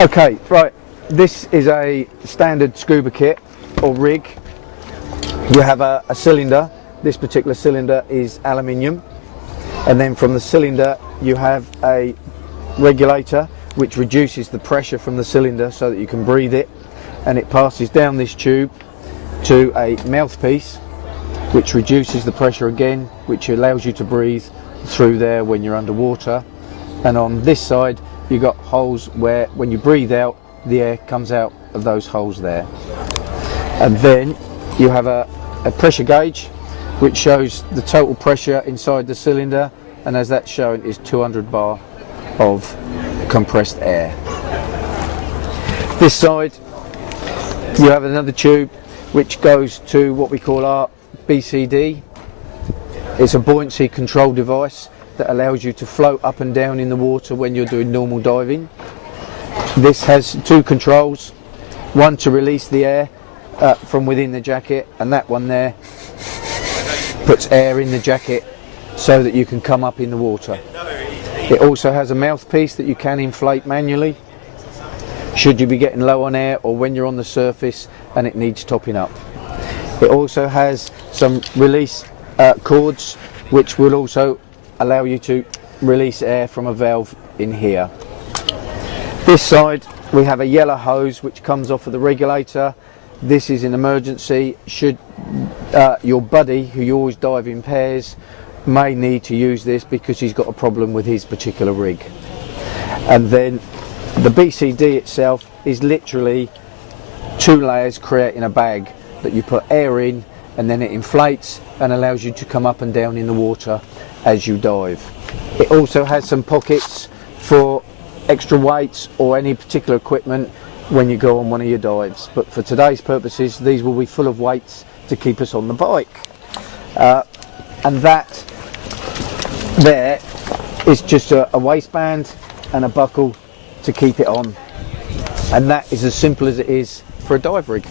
Okay, right, this is a standard scuba kit or rig. You have a cylinder. This particular cylinder is aluminium, and then from the cylinder you have a regulator which reduces the pressure from the cylinder so that you can breathe it, and it passes down this tube to a mouthpiece which reduces the pressure again, which allows you to breathe through there when you're underwater. And on this side you've got holes where when you breathe out, the air comes out of those holes there. And then you have a pressure gauge which shows the total pressure inside the cylinder, and as that's shown is 200 bar of compressed air. This side you have another tube which goes to what we call our BCD. It's a buoyancy control device that allows you to float up and down in the water when you're doing normal diving. This has two controls, one to release the air from within the jacket, and that one there puts air in the jacket so that you can come up in the water. It also has a mouthpiece that you can inflate manually should you be getting low on air or when you're on the surface and it needs topping up. It also has some release cords which will also allow you to release air from a valve in here. This side we have a yellow hose which comes off of the regulator. This is an emergency should your buddy, who you always dive in pairs, may need to use this because he's got a problem with his particular rig. And then the BCD itself is literally two layers creating a bag that you put air in, and then it inflates and allows you to come up and down in the water as you dive. It also has some pockets for extra weights or any particular equipment when you go on one of your dives, but for today's purposes these will be full of weights to keep us on the bike. And that there is just a waistband and a buckle to keep it on, and that is as simple as it is for a dive rig.